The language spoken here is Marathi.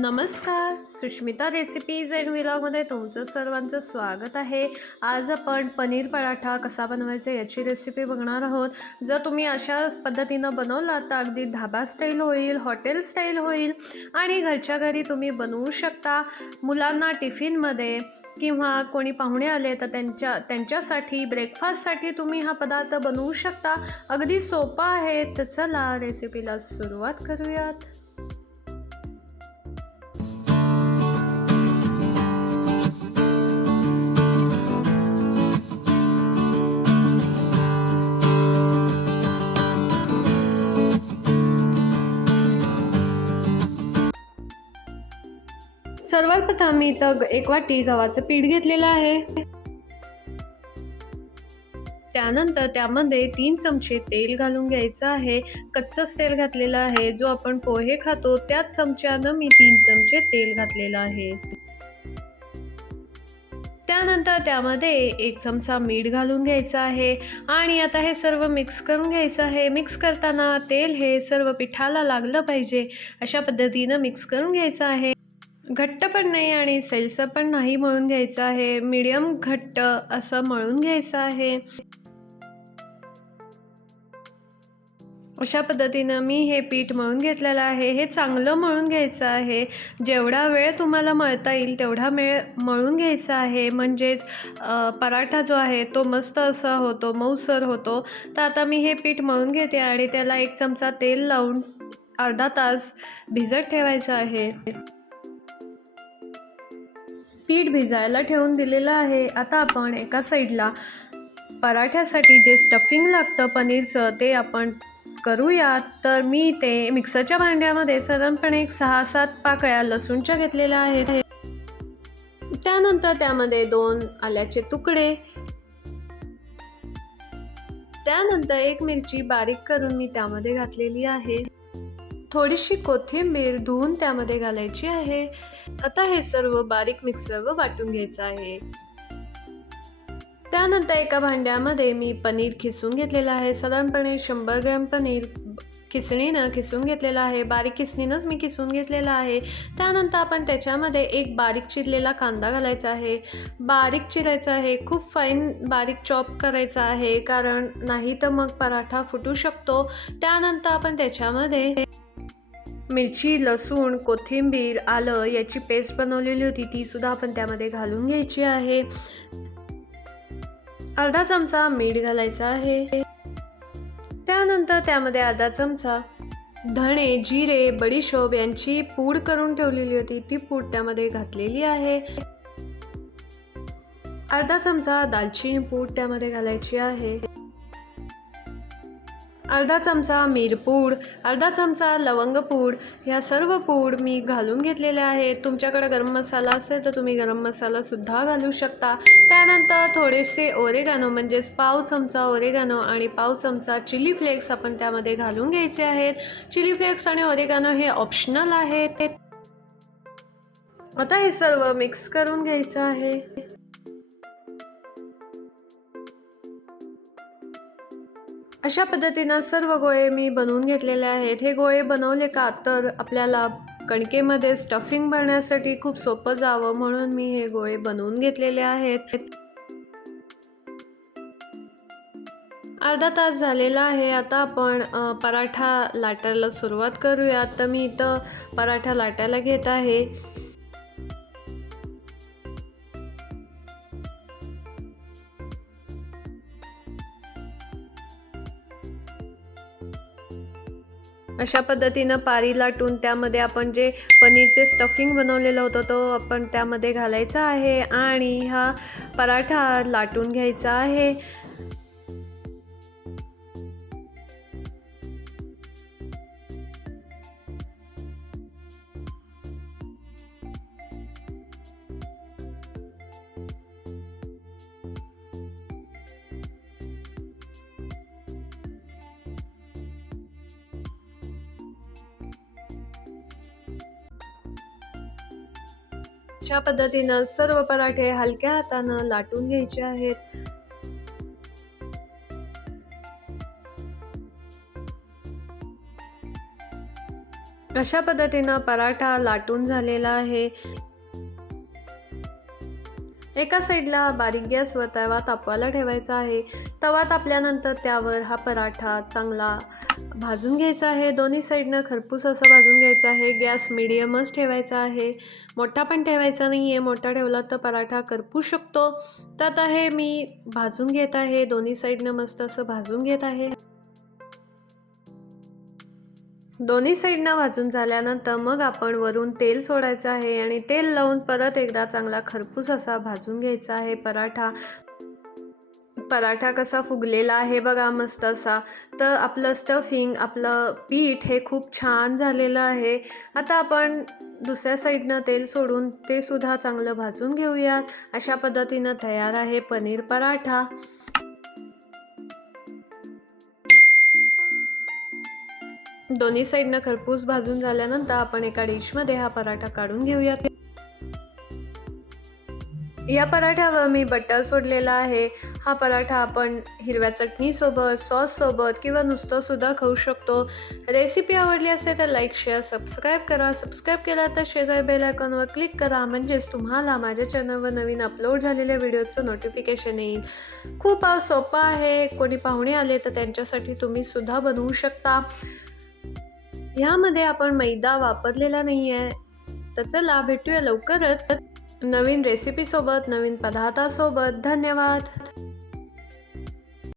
नमस्कार सुष्मिता रेसिपीज अँड विलॉगमध्ये तुमचं सर्वांचं स्वागत आहे. आज आपण पनीर पराठा कसा बनवायचा याची रेसिपी बघणार आहोत. जर तुम्ही अशाच पद्धतीनं बनवला तर अगदी धाबा स्टाईल होईल हॉटेल स्टाईल होईल आणि घरच्या घरी तुम्ही बनवू शकता. मुलांना टिफिनमध्ये किंवा कोणी पाहुणे आले तर त्यांच्या त्यांच्यासाठी ब्रेकफास्टसाठी तुम्ही हा पदार्थ बनवू शकता. अगदी सोपा आहे. तर चला रेसिपीला सुरुवात करूयात. सर्वात प्रथम मी इथं एक वाटी गव्हाचं पीठ घेतलेलं आहे. त्यानंतर त्यामध्ये तीन चमचे तेल घालून घ्यायचं आहे. कच्चंच तेल घातलेलं आहे. जो आपण पोहे खातो त्याच चमच्यानं मी तीन चमचे तेल घातलेलं आहे. त्यानंतर त्यामध्ये एक चमचा मीठ घालून घ्यायचं आहे. आणि आता हे सर्व मिक्स करून घ्यायचं आहे. मिक्स करताना तेल हे सर्व पिठाला लागलं पाहिजे. अशा पद्धतीनं मिक्स करून घ्यायचं आहे. घट्ट पण नाही आणि सैलसर पण नाही मळून घ्यायचं आहे. मीडियम घट्ट असं मळून घ्यायचं आहे. अशा पद्धतीनं मी हे पीठ मळून घेतलेलं आहे. हे चांगलं मळून घ्यायचं आहे. जेवढा वेळ तुम्हाला मळता येईल तेवढा वेळ मळून घ्यायचा आहे. म्हणजेच पराठा जो आहे तो मस्त असा होतो मऊसर होतो. तर आता मी हे पीठ मळून घेते आणि त्याला एक चमचा तेल लावून अर्धा तास भिजत ठेवायचं आहे. पीठ भिजायला ठेवून दिलेलं आहे. आता आपण एका साईडला पराठ्यासाठी जे स्टफिंग लागतं पनीरचं ते आपण करूयात. तर मी ते मिक्सरच्या भांड्यामध्ये साधारणपणे एक सहा सात पाकळ्या लसूणच्या घेतलेल्या आहेत. त्यानंतर त्यामध्ये दोन आल्याचे तुकडे. त्यानंतर एक मिरची बारीक करून मी त्यामध्ये घातलेली आहे. थोडीशी कोथिंबीर धुवून त्यामध्ये घालायची आहे. आता हे सर्व बारीक मिक्सरवर वाटून घ्यायचं आहे. त्यानंतर एका भांड्यामध्ये मी पनीर खिसून घेतलेलं आहे. साधारणपणे शंभर ग्रॅम पनीर खिसणीनं खिसून घेतलेलं आहे. बारीक खिसणीनंच मी खिसून घेतलेलं आहे. त्यानंतर आपण त्याच्यामध्ये एक बारीक चिरलेला कांदा घालायचा आहे. बारीक चिरायचा आहे. खूप फाईन बारीक चॉप करायचा आहे. कारण नाही तर मग पराठा फुटू शकतो. त्यानंतर आपण त्याच्यामध्ये मिरची लसूण कोथिंबीर आलं याची पेस्ट बनवलेली होती. ती सुद्धा आपण त्यामध्ये घालून घ्यायची आहे. अर्धा चमचा मीठ घालायचा आहे. त्यानंतर त्यामध्ये अर्धा चमचा धणे जिरे बडीशोप यांची पूड करून ठेवलेली होती. ती पूड त्यामध्ये घातलेली आहे. अर्धा चमचा दालचिनी पूड त्यामध्ये घालायची आहे. अर्धा चमचा मिरपूड अर्धा चमचा लवंगपूड ह्या सर्व पूड मी घालून घेतलेल्या आहेत. तुमच्याकडे गरम मसाला असेल तर तुम्ही गरम मसालासुद्धा घालू शकता. त्यानंतर थोडेसे ओरेगानो म्हणजेच पाव चमचा ओरेगानो आणि पाव चमचा चिली फ्लेक्स आपण त्यामध्ये घालून घ्यायचे आहेत. चिली फ्लेक्स आणि ओरेगानो हे ऑप्शनल आहेत. आता हे सर्व मिक्स करून घ्यायचं आहे. अशा पद्धतीनं सर्व गोळे मी बनवून घेतलेले आहेत. हे गोळे बनवले का तर आपल्याला कणकेमध्ये स्टफिंग भरण्यासाठी खूप सोपं जावं म्हणून मी हे गोळे बनवून घेतलेले आहेत. अर्धा तास झालेला आहे. आता आपण पराठा लाटायला सुरुवात करूयात. तर मी इथं पराठा लाटायला घेत आहे. अशा पद्धतीनं पारी लाटून त्यामध्ये आपण जे पनीरचे स्टफिंग बनवलेलं होतं तो आपण त्यामध्ये घालायचा आहे आणि हा पराठा लाटून घ्यायचा आहे. अशा पद्धतीनं सर्व पराठे हलक्या हातानं लाटून घ्यायचे आहेत. अशा पद्धतीनं पराठा लाटून झालेला आहे. एका साईडला बारीक गॅसवर तवा तापवायला ठेवायचा आहे. तवा तापल्यानंतर त्यावर हा पराठा चांगला भाजून घ्यायचा आहे. दोन्ही साईडनं खरपूस असं भाजून घ्यायचं आहे. गॅस मिडियमच ठेवायचा आहे. मोठा पण ठेवायचा नाही आहे मोठा ठेवला तर पराठा करपू शकतो. तर आता हे मी भाजून घेत आहे. दोन्ही साईडनं मस्त असं भाजून घेत आहे. दोन्ही साईडनं भाजून झाल्यानंतर मग आपण वरून तेल सोडायचं आहे आणि तेल लावून परत एकदा चांगला खरपूस असा भाजून घ्यायचा आहे. पराठा पराठा कसा फुगलेला आहे बघा मस्त असा. तर आपलं स्टफिंग आपलं पीठ हे खूप छान झालेलं आहे. आता आपण दुसऱ्या साईडनं तेल सोडून ते सुद्धा चांगलं भाजून घेऊयात. अशा पद्धतीनं तयार आहे पनीर पराठा. दोन्ही साईडनं खरपूस भाजून झाल्यानंतर आपण एका डिशमध्ये हा पराठा काढून घेऊयात. या पराठ्यावर मी बटर सोडलेला आहे. हा पराठा आपण हिरव्या चटणीसोबत सॉससोबत किंवा नुसतंसुद्धा खाऊ शकतो. रेसिपी आवडली असेल तर लाईक शेअर सबस्क्राईब करा. सबस्क्राईब केला तर शेजार बेल आयकॉनवर क्लिक करा. म्हणजेच तुम्हाला माझ्या चॅनलवर नवीन अपलोड झालेल्या व्हिडिओचं नोटिफिकेशन येईल. खूप सोपं आहे. कोणी पाहुणे आले तर त्यांच्यासाठी तुम्ही सुद्धा बनवू शकता. ह्यामध्ये आपण मैदा वापरलेला नाही आहे तर चला भेटूया लवकरच. नवीन रेसिपीसोबत नवीन पदार्थासोबत. धन्यवाद.